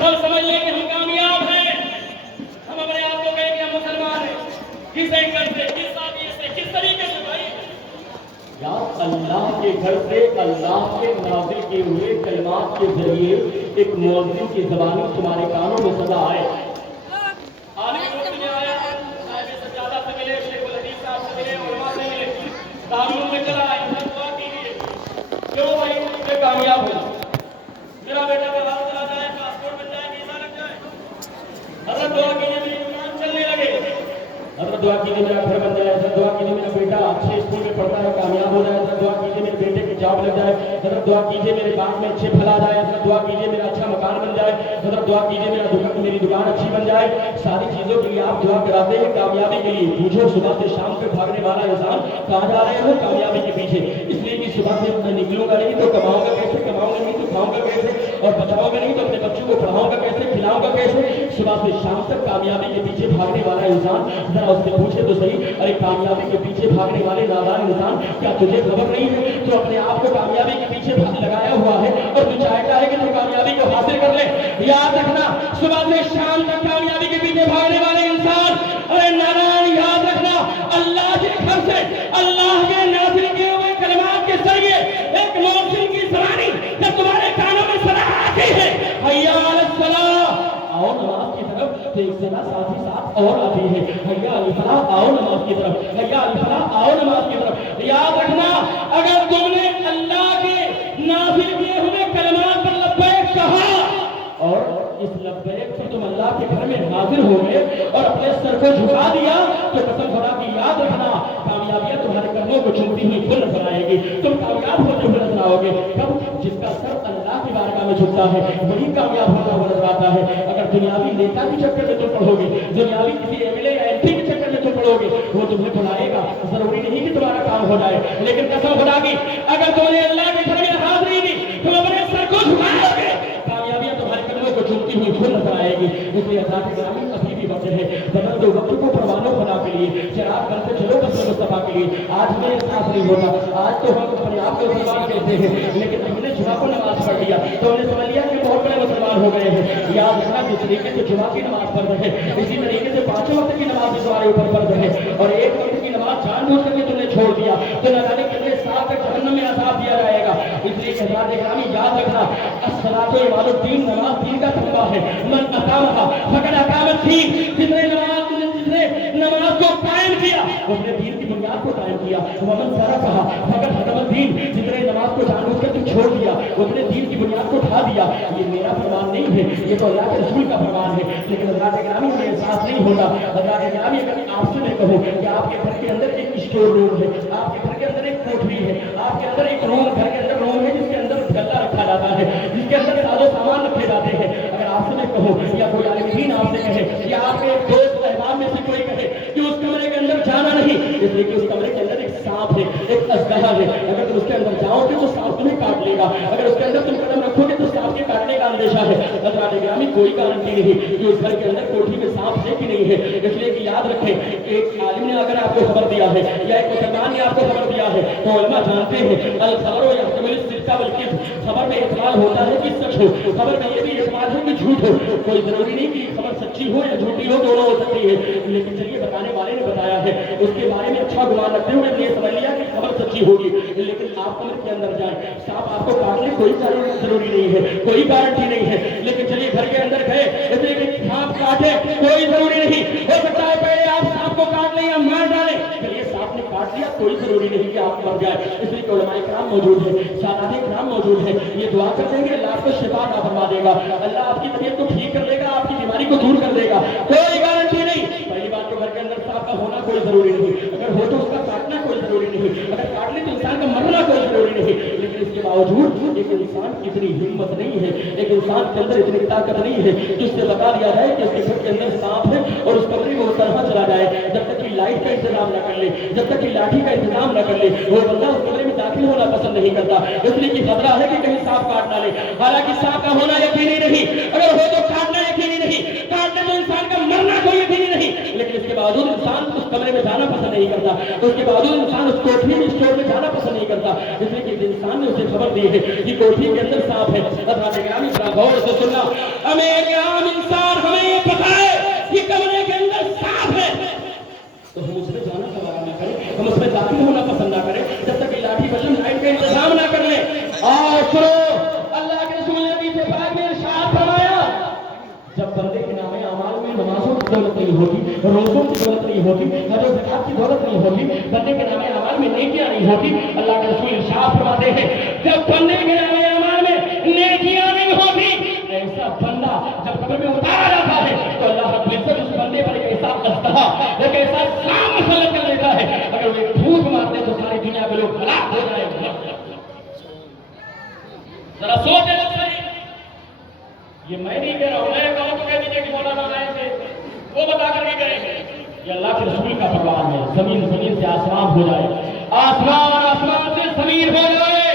ہم سمجھ لیں کہ ہم کامیاب ہیں، ہم اپنے آپ کو کہیں کہ ہم مسلمان ہیں، کس اینگل سے، کس زاویے سے، کس طریقے سے بھائی؟ یار اللہ کے گھر سے اللہ کے نازل کیے ہوئے کلمات کے ذریعے ایک مؤذن کی زبانی تمہارے کانوں میں صدا آئے. عالم مفتی میں آیا، صاحب سجادہ سے ملے، شیخ الحدیث صاحب سے ملے، علماء سے ملے، تعلیم میں چلا آئے، دعا کیجیے کیوں بھائی میں کامیاب ہوں، میرا بیٹا کا حال چلا جائے، پاسپورٹ بن جائے، ویزا لگ جائے. حضرت دعا کیجیے میری دکان چلنے لگے، حضرت دعا کیجیے میرا گھر بن جائے، حضرت دعا کیجیے میرا بیٹا اچھے اسکول میں پڑھتا ہے کامیاب ہو جائے، حضرت دعا کیجیے میرے بیٹے کی جاب لگ جائے، حضرت دعا کیجیے میرے باغ میں اچھے پھل آ جائے، حضرت دعا کیجیے میرا اچھا مکان بن جائے، حضرت دعا کیجیے میری دکان اچھی بن جائے. ساری چیزوں کے لیے آپ دعا کراتے ہیں کامیابی کے لیے. پوچھو صبح سے شام تک بھاگنے والا انسان کہاں جا رہے ہو؟ کامیابی کے پیچھے. اس لیے کہ صبح سے میں نکلوں گا نہیں تو کماؤں گا کیسے، کماؤں گا نہیں تو کھاؤں گا کیسے، اور بچاؤں گا نہیں تو اپنے بچوں کو پڑھاؤں گا کیسے، کھلاؤں گا کیسے. صبح سے شام تک کامیابی کے پیچھے بھاگنے والا انسان ذرا اس سے پوچھے تو صحیح، ارے کامیابی کے پیچھے بھاگنے والے نادان انسان کیا تجھے خبر نہیں ہے تو اپنے آپ کو کامیابی کے پیچھے لگایا ہوا ہے اور تو چاہتا ہے کہ تو کامیابی کو حاصل کر لے. یاد رکھنا صبح سے شام تک کامیابی کے پیچھے بھاگنے والے انسان، ارے نادان یاد رکھنا اللہ کے گھر سے اللہ کے نازل کیے ہوئے کلمات کے ذریعے ایک مؤذن کی زبانی جب تمہارے کانوں میں صدا آتی ہے حی علی الصلاۃ آؤ نماز کی طرف، تو ایک صدا ساتھ ہی ساتھ اور آتی ہے حی علی الفلاح آؤ نماز کی طرف، حی علی الفلاح آؤ نماز کی طرف. یاد رکھنا اگر تم نے اللہ کے نازل کیے ہوئے کلمات پر لبیک کہا اور اس لبیک پر تم اللہ کے گھر میں حاضر ہو گئے اور اپنے سر کو جھکا دیا تو قسم خدا کی یاد رکھنا کامیابیاں تمہارے قدموں کو چومتی ہوئی خود نظر آئے گی. تم کامیاب ہوتے ہوئے نظر آؤ گے. کب؟ جس کا سر اللہ کی بارگاہ میں جھکتا ہے وہی کامیاب ہوتا ہوا نظر آتا ہے. اگر دنیاوی نیتا کے چکر میں تم پڑھو گے، دنیاوی کسی ایم ایل اے یا ایم پی کے چکر میں تم پڑھو گے، وہ تمہیں بلائے گا، ضروری نہیں کہ تمہارا کام ہو جائے. لیکن قسم خدا کی اگر تم نے اللہ کے گھر میں حاضری دی تم اپنے سر کو جھکاؤ گے، کامیابیاں تمہارے قدموں کو چومتی ہوئی خود نظر آئے گی. اس لیے حضرات گرامی ابھی بھی وقت ہے، بدل دو وقت کو پروانوں بنا کے لیے، چراغ بن کے چلو بس مصطفیٰ کے لیے. آج میرے ساتھ نہیں ہوتا، آج تو ہم اپنے آپ کو مسلمان کہتے ہیں، لیکن ہم نے جمعہ کو نماز پڑھ لیا تو ہم نے سمجھ لیا کہ بہت بڑے مسلمان ہو گئے ہیں. یاد رکھنا جس طریقے سے جمعہ کی نماز فرض ہے اسی طریقے سے پانچوں وقت کی نماز بھی تمہارے اوپر فرض ہے، اور ایک وقت کی نماز جان بوجھ کر کے تم نے چھوڑ دیا تو نہ جانے کتنے سال تک جہنم میں عذاب دیا جائے گا. اس لیے کہ حضرات گرامی یاد رکھنا الصلاۃ عماد الدین، نماز دین کا تھمبا ہے. من اقامہ فقد اقام الدین، جس نے نماز کو قائم کیا اس نے دین کی بنیاد کو قائم کیا. ومن صرفھا فقد حطم الدین، جس نے نماز کو جان بوجھ کر تو چھوڑ دیا اس نے دین کی بنیاد کو اٹھا دیا. یہ میرا فرمان نہیں ہے، یہ تو اللہ کے رسول کا فرمان ہے. لیکن حضرات گرامی ہمیں احساس نہیں ہوتا. حضرات گرامی اگر آپ سے میں کہوں کہ آپ کے گھر کے اندر ایک اسٹور روم ہے، آپ کے گھر کے اندر ایک کوٹری ہے، آپ کے اندر ایک روم، گھر کے اندر روم ہے جس کے اندر گلہ رکھا جاتا ہے، جس کے اندر ساز و سامان رکھے جاتے ہیں. اگر آپ سے میں کہوں یا کوئی عالم دین آپ سے کہے یا آپ کے دوست احباب میں سے کوئی کہے کہ اس کمرے کے اندر جانا نہیں، اس لیے کہ اس کمرے کے اندر ایک سانپ ہے، ایک اژدہا ہے، اگر تم اس کے اندر جاؤ گے تو سانپ تمہیں کاٹ لے گا، اگر اس کے اندر تم قدم رکھو گے تو سانپ کے کاٹنے کا اندیشہ ہے. حضرات گرامی کوئی گارنٹی نہیں کہ اس گھر کے اندر کوٹھی میں سانپ ہے کہ نہیں ہے. اس لیے کہ یاد رکھیں ایک عالم نے اگر آپ کو خبر دیا ہے یا ایک مسلمان نے آپ کو خبر دیا ہے تو علماء جانتے ہیں الخبر و یحتمل الصدق والکذب، خبر میں احتمال ہوتا ہے کہ سچ ہو، خبر میں یہ بھی احتمال ہے کہ جھوٹ ہو. کوئی ضروری نہیں کہ خبر سچی ہو یا جھوٹی ہو، دونوں ہو سکتی ہے. لیکن چلیے بتانے والے نے بتایا ہے اس کے بارے میں اچھا گمان رکھتے ہوئے یہ سمجھ لیا کہ خبر سچی ہوگی. لیکن آپ کمرے کے اندر جائیں، سانپ آپ کو کاٹنے کوئی ضروری نہیں ہے، کوئی گارنٹی نہیں ہے. لیکن چلیے گھر کے اندر گئے، اس لیے کہ سانپ کاٹے کوئی ضروری نہیں، ہو سکتا ہے پہلے آپ سانپ کو کاٹ لیں یا مار ڈالیں. چلیے سانپ نے کاٹ لیا کوئی ضروری نہیں کہ آپ مر جائیں. اس لیے کہ علماء کرام موجود ہیں، سادات کرام موجود ہیں، یہ دعا کر دیں گے اللہ آپ کو شفا عطا فرما دے گا، اللہ آپ کی طبیعت کو ٹھیک کر دے گا، آپ کی بیماری کو دور کر دے گا. کوئی گارنٹی نہیں. پہلی بات تو گھر کے اندر سانپ کا ہونا کوئی ضروری نہیں، اگر ہو تو اس کا کاٹنا کوئی ضروری نہیں، اگر کاٹ لے تو انسان کا مرنا کوئی ضروری نہیں. لیکن اس کے باوجود ایک انسان کی اتنی ہمت نہیں ہے، ایک انسان کے اندر اتنی طاقت نہیں ہے جس سے بتا دیا جائے کہ اس کے گھر کے اندر سانپ ہے اور اس کمرے کو طرح چلا جائے. جب تک کہ لائٹ کا انتظام نہ کر لے، جب تک کہ لاٹھی کا انتظام نہ کر لے، وہ بندہ اس کمرے میں داخل ہونا پسند نہیں کرتا. اس لیے کہ خطرہ ہے کہ کہیں سانپ کاٹ نہ لے. حالانکہ سانپ کا ہونا یقینی نہیں، اگر ہو تو کاٹنا یقینی نہیں، کاٹنے تو انسان کا مرنا کوئی یقینی نہیں. لیکن اس کے باوجود انسان اس کمرے میں جانا پسند نہیں کرتا، اس کے باوجود انسان اس کوٹھی میں اسٹور میں جانا پسند نہیں کرتا. اس لیے کہ انسان نے اسے خبر دی ہے کہ کوٹھی کے اندر سانپ ہے. حضرات گرامی ذرا غور سے سننا، ہمیں ایک बंदे के नामे अमाल में नमाजों की दौलत नहीं होती, रोज़ों की दौलत नहीं होती, हज और ज़कात की दौलत नहीं होती, बंदे के नामे अमाल में नेकियां नहीं होती। अल्लाह के रसूल इरशाद फरमाते हैं, जब बंदे के नामे अमाल में नेकियां नहीं होती, ऐसा बंदा जब कब्र में उतारा जाता है तो अल्लाह रब्बुल इज्जत उस बंदे पर एक ऐसा अस्तहा, एक ऐसा साम मुसल्लत कर देता है, अगर वो एक फूंक मारते तो सारी दुनिया के लोग हलाक हो जाएंगे। जरा सोचे तो सही, ये मैं नहीं कह रहा हूं, मैं कहूं तो कह दीजिए कि मौलाना आए थे वो बता करके करेंगे। ये अल्लाह के रसूल का फरमान है, जमीन से आसमान हो जाए, आसमान से जमीन हो जाए,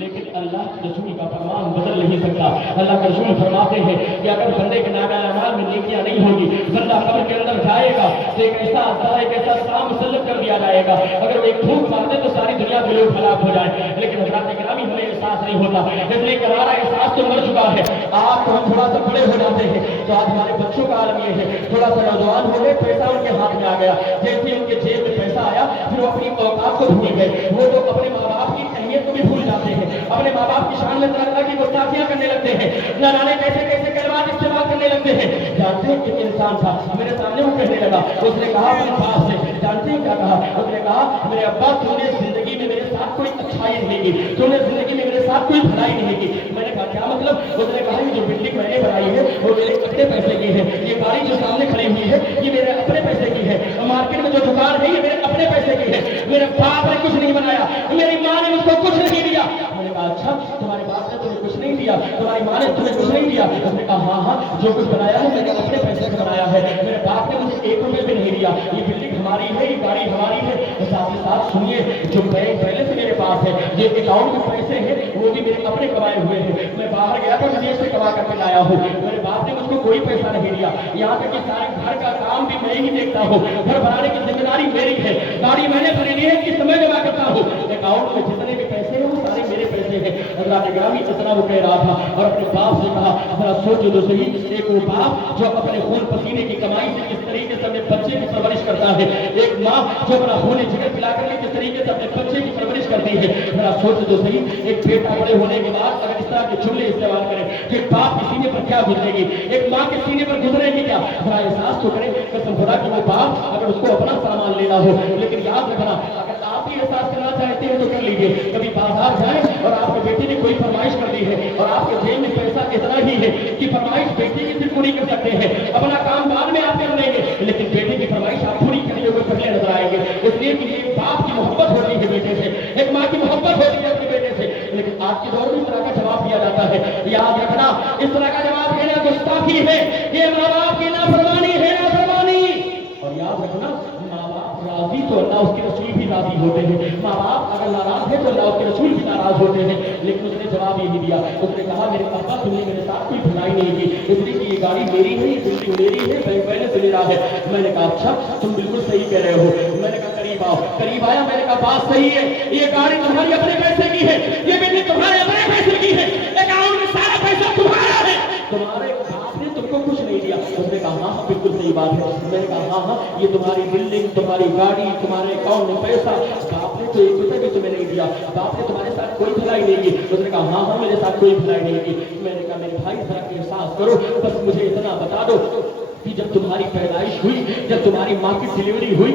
लेकिन अल्लाह के रसूल का फरमान बदल नहीं सकता। अल्लाह के रसूल फरमाते हैं कि अगर बंदे के नामे अमाल में नेकियां नहीं होगी, बंदा कब्र के अंदर जाएगा तो एक ऐसा अस्तहा, एक ऐसा साम मुसल्लत कर दिया जाएगा, अगर वो एक फूंक मारते तो सारी दुनिया के लोग हलाक हो जाए। लेकिन हज़रात गिरामी हमें एहसास नहीं होता, इसलिए हमारा एहसास तो मर चुका है। आप तो हम थोड़ा सा बड़े हो जाते हैं तो आज हमारे बच्चों का आलम ये है, थोड़ा सा नौजवान हो गए, पैसा उनके हाथ में आ गया, जैसे उनके जेब में पैसा आया फिर वो अपनी औकात को भूल गए, वो तो अपने माँ बाप की अहमियत को भी भूल जाते हैं, अपने माँ बाप की शान में तरह की गुस्ताखियां करने लगते हैं, न जाने कैसे कैसे कलमात इस्तेमाल करने लगते हैं। जानते हैं एक इंसान था मेरे सामने, वो कहने लगा, उसने कहा अपने बाप से, जानते हैं क्या कहा, उसने कहा मेरे अब्बा तुमने जिंदगी में मेरे साथ कोई अच्छाई नहीं की, तुमने जिंदगी में मेरे साथ कोई भलाई नहीं की। मैंने कहा क्या मतलब? उसने कहा ये जो बिल्डिंग मैंने बनाई है वो मेरे अपने पैसे की है, ये गाड़ी जो सामने खड़ी हुई है ये मेरे अपने पैसे की है, मार्केट में जो दुकान है ये मेरे अपने पैसे की है, मेरे बाप ने कुछ नहीं बनाया, मेरी माँ ने मुझको कुछ नहीं दिया। मैंने कहा अच्छा तुम्हारे बाप ने तुम्हें कुछ नहीं दिया, तुम्हारी माँ ने तुम्हें कुछ नहीं दिया? उसने कहा हाँ जो कुछ बनाया है मैंने अपने पैसे से बनाया है, मेरे बाप ने मुझे 1 रुपये भी नहीं दिया, ये बिल्डिंग हमारी है, ये गाड़ी हमारी है। साथ ही साथ सुनिए, जो बैंक बैलेंस मेरे पास है, ये अकाउंट में पैसे हैं वो भी मेरे अपने कमाए हुए हैं, मैं बाहर गया था विदेश से कमा करके लाया हूँ, मेरे बाप ने मुझको कोई पैसा नहीं दिया, यहाँ तक कि सारे घर का काम भी मैं ही देखता हूँ, घर बनाने की जिम्मेदारी मेरी है, गाड़ी मैंने खरीदी है, किस्त मैं जमा करता हूँ, अकाउंट में जितने भी पैसे हैं वो सारे मेरे पैसे हैं। अल्लाह के ग्रामी इतना वो कह रहा था और अपने बाप से कहा, जरा सोचो तो सही, एक वो बाप जो अपने खून पसीने की कमाई से किस तरीके से अपने बच्चे की परवरिश करता है, एक माँ जो अपना खून जिगर पिला करके किस तरीके से अपने बच्चे की परवरिश करती है, जरा सोचो तो सही, एक बेटा बड़े होने के बाद अगर इस तरह के जुमले इस्तेमाल करे तो एक बाप के सीने पर क्या गुजरेगी, एक माँ के सीने पर गुजरेगी क्या? जरा एहसास तो करें कसम खुदा कि वो बाप अगर उसको अपना सामान लेना हो, लेकिन याद रखना अगर आप भी एहसास करना चाहते हैं तो कर लीजिए, कभी बाजार जाए और आपके बेटे ने कोई फरमाइश कर दी है और आपके जेब में पैसा इतना ही है कि फरमाइश बेटे की सिर्फ पूरी कर सकते हैं, अपना काम बाद में आप कर लेंगे, लेकिन बेटे की फरमाइश आप पूरी करते हुए पहले नजर आएंगे, इसलिए कि एक बाप की मोहब्बत होती है बेटे से, एक माँ की मोहब्बत होती है अपने बेटे से, लेकिन आज के दौर में इस तरह का जवाब दिया जाता है। याद रखना इस तरह का जवाब देना गुस्ताखी है, ये माँ बाप की नाफरमानी है, नाफरमानी। और याद रखना माँ बाप राजी तो अल्लाह उसके रसूल भी राजी होते हैं, माँ बाप अगर नाराज है तो अल्लाह उसके रसूल भी नाराज होते हैं, लेकिन उसने जवाब यही दिया, उसने कहा मेरे अब्बा तुमने मेरे साथ कोई भलाई नहीं की, इसलिए कि ये गाड़ी मेरी है, ये बिल्डिंग मेरी है, बैंक बैलेंस मेरा है। मैंने कहा अच्छा तुम बिल्कुल सही कह रहे हो। मैंने कहा करीब आओ, करीब आया, मैंने कहा बात सही है, ये गाड़ी तुम्हारी अपने पैसे की है, ये बिल्डिंग तुम्हारे अपने पैसे की है, अकाउंट में सारा पैसा तुम्हारा है, तुम्हारे बाप ने तुमको कुछ नहीं दिया। उसने कहा हाँ बिल्कुल सही बात है। मैंने कहा हाँ ये तुम्हारी बिल्डिंग, तुम्हारी गाड़ी, तुम्हारे अकाउंट में पैसा, बाप ने तो 1 रुपया भी तुम्हें नहीं दिया, बाप ने तुम्हारे साथ कोई भलाई नहीं की। उसने कहा हाँ हाँ मेरे साथ कोई भलाई नहीं की। मैंने कहा मेरे भाई जरा एहसास करो, बस मुझे इतना बता दो कि जब तुम्हारी पैदाइश हुई, जब तुम्हारी माँ की डिलीवरी हुई,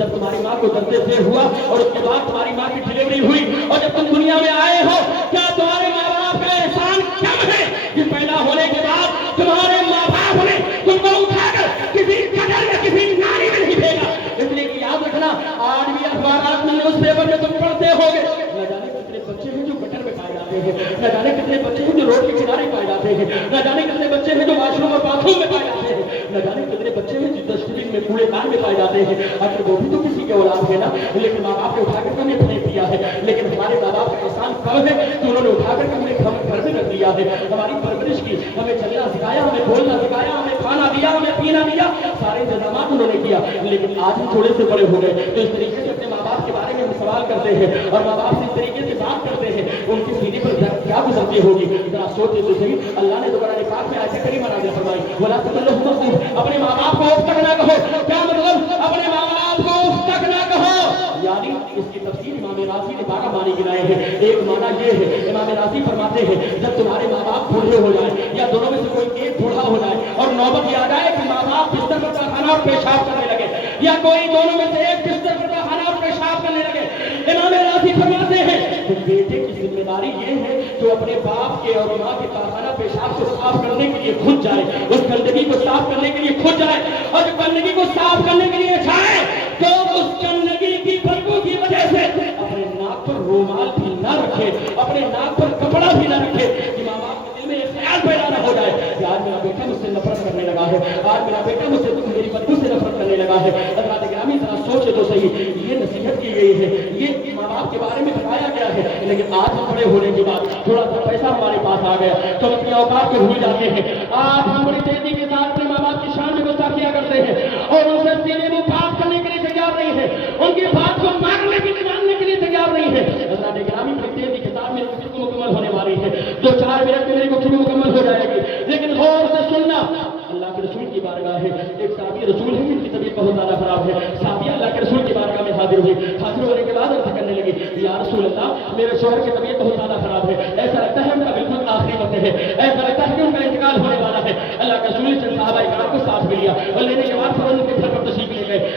जब तुम्हारी माँ को दर्द से हुआ और उसके बाद तुम्हारी माँ की डिलीवरी हुई और जब तुम दुनिया में आए हो, क्या तुम्हारे माँ बाप का एहसान कम है कि पैदा होने के बाद तुम्हारे माँ बाप ने तुमको उठाकर किसी कदर में किसी नाली में नहीं भेजा? इसलिए कि याद रखना आज भी अखबार में न्यूज पेपर में तुम पढ़ते होगे, न जाने कितने बच्चे हैं जो गटर में पाए जाते हैं, न जाने कितने बच्चे हैं जो रोड के किनारे पाए जाते हैं, न जाने कितने बच्चे हैं जो वॉशरूम और बाथरूम में पाए जाते हैं, न जाने कितने बच्चे हैं जो डस्टबिन में कूड़ेदान में पाए जाते हैं। अगर वो भी तो किसी के औलाद है ना, लेकिन माँ बाप ने उठाकर हमें फेंक दिया है, लेकिन हमारे माँ बाप का एहसान कम है कि उन्होंने उठाकर हमें घर में रख दिया है, हमारी परवरिश की, हमें चलना सिखाया, हमें बोलना सिखाया, हमें खाना दिया, हमें पीना दिया, सारे इंतजाम उन्होंने किया। लेकिन आज हम थोड़े से बड़े हो गए तो इस तरीके से अपने माँ बाप के बारे में हम सवाल करते हैं और माँ बाप से इस तरीके से बात करते हैं, उनके सीने पर क्या गुजरती होगी? जरा सोचे तो सही। अल्लाह ने तो कुरान पाक में आयत करीमा नाज़िल फरमाई, वला तकुल्लुहुम, अपने माँ बाप को उफ तक ना कहो। क्या मतलब? अपने माँ बाप को उफ तक ना कहो। यानी इसकी तफसीर इमाम राज़ी ने 12 मानी गिनाए हैं। एक माना ये है, इमाम राज़ी फरमाते हैं जब तुम्हारे माँ बाप बूढ़े हो जाए या दोनों में से कोई एक बूढ़ा हो जाए और नौबत ये आ जाए कि माँ बाप बिस्तर पर खाना और पेशाब करने लगे, या कोई दोनों में से एक बिस्तर पर खाना और पेशाब करने लगे, इमाम राज़ी फरमाते हैं तो बेटे की जिम्मेदारी ये है जो अपने बाप के और माँ के खाना पेशाब को साफ करने के लिए खुद जाए, उस गंदगी को साफ करने के लिए खुद जाए, और जो गंदगी को साफ करने के लिए जाए तो उस गंदगी की बदबू की वजह से अपने नाक पर रुमाल भी ना रखे, अपने नाक पर कपड़ा भी ना रखे, कि माँ बाप के दिल में एक ख्याल पैदा ना हो जाए कि आज मेरा बेटा मुझसे नफरत करने लगा है, आज मेरा बेटा मुझसे मेरी बदबू से नफरत करने लगा है। हज़रात गिरामी जरा सोचे तो सही, ये नसीहत की गई है, ये माँ बाप के बारे में बताया गया है, लेकिन आज हम बड़े होने के बाद थोड़ा सा पैसा हमारे पास आ गया तो अपनी औकात को भूल जाते हैं। आज हम बड़ी तेजी के साथ अपने माँ बाप की शान में गुस्ताखियां करते हैं और उनसे सीने में बात करने के लिए तैयार नहीं है, उनकी बात को मानने के लिए मानने के लिए तैयार नहीं है। हज़रात गिरामी बड़ी तेजी के साथ मेरी गुफ्तगू मुकम्मल होने वाली है, 2-4 मिनट में मेरी गुफ्तगू मुकम्मल हो जाएगी, लेकिन गौर से सुनना। अल्लाह के रसूल की बारगाह है, एक साहबी रसूल है जिनकी तबीयत बहुत ज़्यादा खराब है, साहबिया अल्लाह के रसूल की बारगाह में हाजिर हुई, हाजिर होने के बाद अर्ज़ करने लगी, या रसूल अल्लाह मेरे शौहर की तबीयत बहुत ज़्यादा खराब है, ऐसा लगता है उनका बिल्कुल आखिरी वक्त है, ऐसा लगता है कि उनका इंतकाल होने वाला है। अल्लाह के रसूल ने सहाबा इकराम को साथ में लिया और लेने के बाद फौरन उनके घर पर तशरीफ ले गए,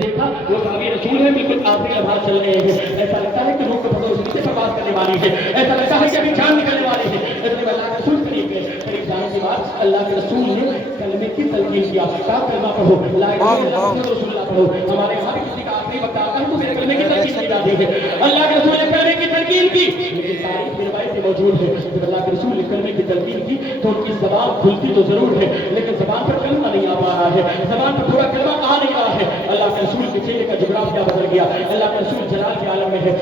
देखा वो साहबी रसूल है, बिल्कुल आखिरी लम्हात चल रहे हैं, ऐसा लगता है कि रूह को पकड़ उसी से बर्बाद करने वाली है, ऐसा लगता है कि अभी जान निकलने वाली है। इसलिए अल्लाह के रसूल करीब गए, करीब जाने के बाद अल्लाह के रसूल ने कलमे की तलकीन किया, कहा कलमा पढ़ो, ला इलाहा इल्लल्लाह मुहम्मदुर रसूलुल्लाह पढ़ो। हमारे यहाँ भी किसी का आखिरी वक्त आता है तो उसे कलमे की तलकीन की जाती है, अल्लाह के रसूल ने कलमे की तलकीन की, लेकिन तारीख में रिवायत में मौजूद है जब अल्लाह के रसूल ने कलमे की तलकीन की तो उनकी ज़बान खुलती तो जरूर है, लेकिन ज़बान पर कलमा नहीं आ पा रहा है, ज़बान पर पूरा कलमा आ नहीं रहा है। अल्लाह के रसूल के चेहरे का जुगराफिया बदल गया, अल्लाह के रसूल जलाल के आलम में है।